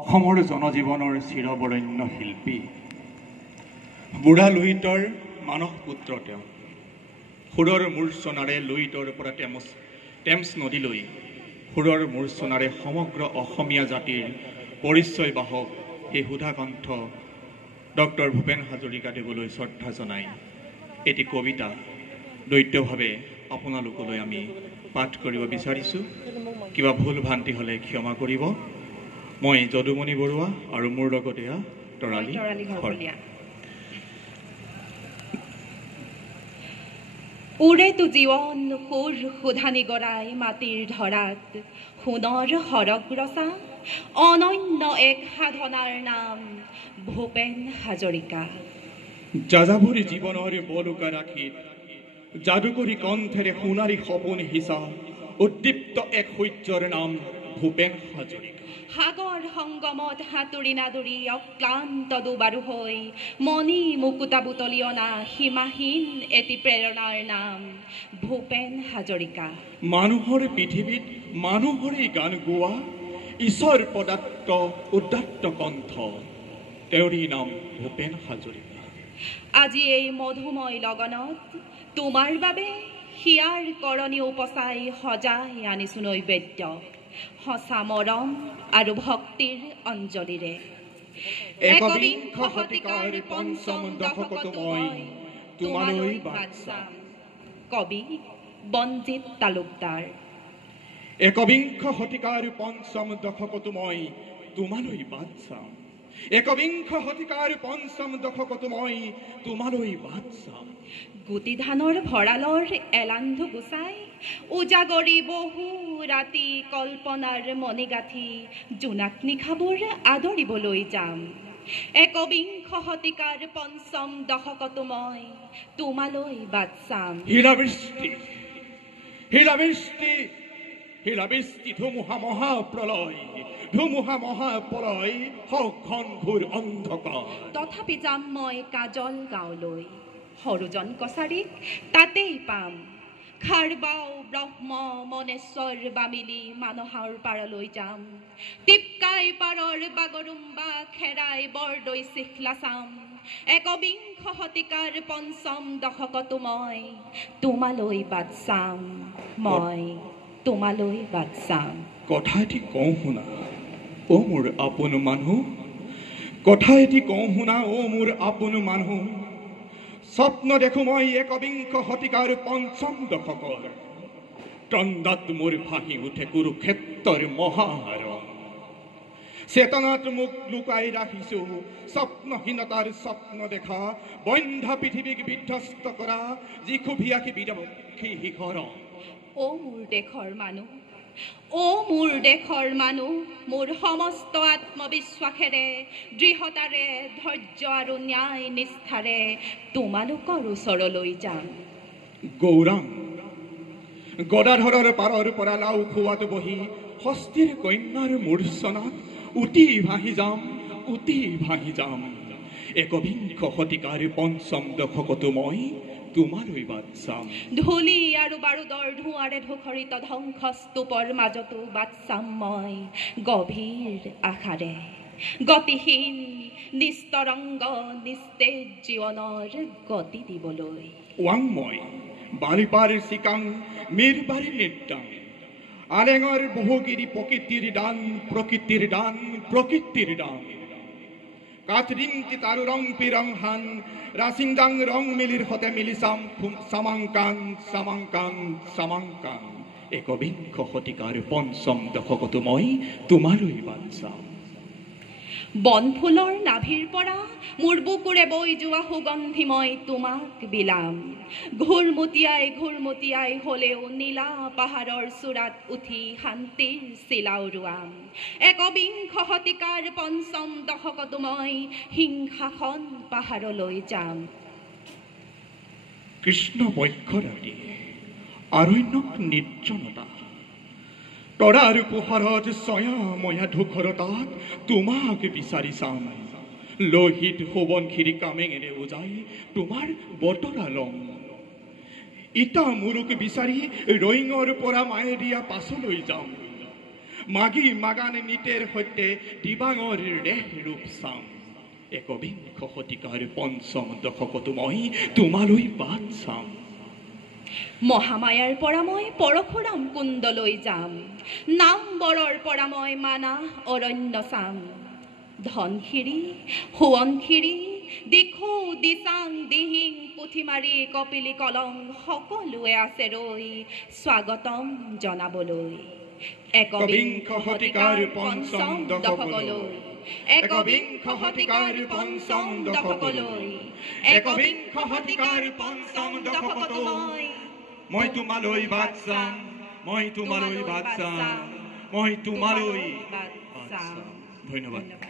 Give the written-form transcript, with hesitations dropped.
অসমৰ জনজীৱনৰ চিৰবৰেণ্য শিল্পী বুঢ়া লুইতৰ মানস পুত্ৰ তেওঁ। সুৰৰ মূৰ্ছনাৰে লুইতৰ পৰা টেমছ নদীলৈ সুৰৰ মূৰ্ছনাৰে সমগ্ৰ অসমীয়া জাতিৰ পৰিচয় বাহক এই সুধাকণ্ঠ ডক্টৰ ভূপেন হাজৰিকাদেৱলৈ শ্ৰদ্ধা জনাই এটি কবিতা দ্বৈতভাৱে আপোনালোকলৈ আমি পাঠ কৰিব বিচাৰিছোঁ। কিবা ভুল ভ্ৰান্তি হ'লে ক্ষমা কৰিব। মই যদুমণি বৰুৱা আৰু মোৰ লগতে তৰালী ঘৰলীয়া। উৰেতো জীৱন সুৰ সুধানি গৰাই মাটিৰ ধৰাত সোণৰ সৰগ ৰচা অনন্য এক সাধনাৰ নাম ভূপেন হাজৰিকা। যাযাবৰী জীৱনৰ বলুকা ৰাখিত যাদুকৰী কণ্ঠেৰে সোণাৰী সপোন সিঁচা উদ্দীপ্ত এক সূৰ্যৰ নাম ভূপেন হাজৰিকা। সাগৰ সংগমত সাঁতুৰি নাদুৰি অক্লান্ত দুবাৰু হৈ মণি মুকুতা বুটলি অনা সীমাহীন এটি প্ৰেৰণাৰ নাম ভূপেন হাজৰিকা। মানুহৰ পৃথিৱীত মানুহৰে গান গোৱা ঈশ্বৰ পদাত্ত উদাত্ত কণ্ঠ তেওঁৰেই নাম ভূপেন হাজৰিকা। আজি এই মধুময় লগনত তোমাৰ বাবে হিয়াৰ কৰণী উপচাই সজাই আনিছো নৈবেদ্য সঁচা মৰম আৰু ভক্তিৰ অঞ্জলিৰে। একবিংশ শতিকাৰ পঞ্চম দশকতো মই তোমালৈ বাট চাম। কবি বনজিৎ তালুকদাৰ। একবিংশ শতিকাৰ পঞ্চম দশকতো মই তোমালৈ বাট চাম। একবিংশ শতিকাৰ পঞ্চম দশকতো মই তোমালৈ বাট চাম। গুটি ধানৰ ভঁৰালৰ এলান্ধু গুচাই উজাগৰি বহু ৰাতি কল্পনাৰ মণিগাঁঠি জোনাক নিশাবোৰ আদৰিবলৈ যাম। একবিংশ শতিকাৰ পঞ্চম দশকতো মই তোমালৈ বাট চাম। শিলাবৃষ্টি শিলাবৃষ্টি শিলাবৃষ্টি ধুমুহা মহাপ্ৰলয় ধুমুহা মহাপ্ৰলয় ঘন ঘোৰ অন্ধকাৰ। তথাপি যাম মই কাজল গাঁৱলৈ সৰুজন কছাৰীক তাতেই পাম। খাৰবাও ব্ৰহ্ম মনেশ্বৰ বামিলি মানহাৰ পাৰলৈ যাম। টিপকাই পাৰৰ বাগৰুম্বা খেৰাই বৰদৈ চিখলা চাম। একবিংশ শতিকাৰ পঞ্চম দশকতো মই তোমালৈ বাট চাম। মই তোমালৈ বাট চাম। কথা এটি কওঁ শুনা অ মোৰ আপোন মানুহ, কথা এটি কওঁ শুনা অ মোৰ আপোন মানুহ। স্বপ্ন দেখো মই একবিংশ শতিকাৰ পঞ্চম দশকৰ তন্দাত মোৰ ভাহি উঠে কুৰুক্ষেত্ৰৰ মহাৰণ। চেতনাত মোক লুকাই ৰাখিছো স্বপ্নহীনতাৰ স্বপ্ন দেখা বন্ধা পৃথিৱীক বিধ্বস্ত কৰা যিখুভিয়াখি বিদপক্ষী শিখৰণ। অ মোৰ দেশৰ মানুহ, অ মোৰ দেশৰ মানুহ, মোৰ সমস্ত আত্মবিশ্বাসেৰে দৃঢ়তাৰে ধৈৰ্য আৰু ন্যায় নিষ্ঠাৰে তোমালোকৰ ওচৰলৈ যাম। গৌৰাং গদাধৰৰ পাৰৰ পৰা লাও খোৱাত বহি হস্তীৰ কন্যাৰ মূৰ্ছনাত উটি ভাহি যাম উটি ভাহি যাম। একবিংশ শতিকাৰ পঞ্চম দশকতো মই তোমালৈ বাট চাম। ধূলি আৰু বাৰুদৰ ধোঁৱাৰে ধুখৰিত ধ্বংসস্তূপৰ মাজতো বাট চাম মই গভীৰ আশাৰে। গতিহীন নিস্তৰংগ নিস্তেজ জীৱনৰ গতি দিবলৈ। ৱাংময় বালিপাৰ চিকাং মিৰবাৰী নিৰ্দাং আলেঙৰ বহুগিৰি প্ৰকৃতিৰ দান প্ৰকৃতিৰ দান প্ৰকৃতিৰ দান। কাঠৰিং তাৰু ৰং পিৰং হান ৰাচিংদাং ৰং মিলিৰ সতে মিলি চাম চামাংকাং চামাংকাং চামাংকাং। একবিংশ শতিকাৰ পঞ্চম দশকতো মই তোমালৈ বাট চাম। বনফুলৰ নাভিৰ পৰা মোৰ বুকুৰে বৈ যোৱা সুগন্ধি মই তোমাক বিলাম। ঘূৰমুটিয়াই ঘূৰমুটিয়াই হলেও নীলা পাহাৰৰ চূড়াত উঠি শান্তিৰ চিলা উৰুৱাম। একবিংশ শতিকাৰ পঞ্চম দশকতো মই সিংহাসন পাহাৰলৈ যাম। কৃষ্ণ পক্ষ ৰাতি আৰণ্যক নিৰ্জনতা তৰাৰ পোহৰত ছয়াময়া ধূসৰতাত তোমাক বিচাৰি চাম। লোহিত সোৱণশিৰি কামেঙেৰে উজাই তোমাৰ বতৰা লম। ইটা মুৰুক বিচাৰি ৰয়িঙৰ পৰা মায়ে দিয়া পাছলৈ যাম। মাগী মাগান নিতেৰ সৈতে দিবাঙৰ ৰেহ ৰূপ চাম একবিংশ শতিকাৰ পঞ্চম দশকতো মই তোমালৈ বাট চাম মহামায়াৰ পৰা মই পৰশুৰাম কুণ্ডলৈ যাম নামবৰৰ পৰা মই মানাহ অৰণ্য চাম ধনশিৰি সোৱণশিৰি দিখৌ দিচাং দিহিং পুথিমাৰি কপিলি কলং সকলোৱে আছে ৰৈ স্বাগতম জনাবলৈ একবিংশ শতিকাৰ পঞ্চম দশকলৈ একবিংশ শতিকাৰ পঞ্চম দশকলৈ একবিংশ শতিকাৰ পঞ্চম দশকতো মই তোমালৈ বাট চাম মই তোমালৈ বাট চাম মই তোমালৈ বাট চাম ধন্যবাদ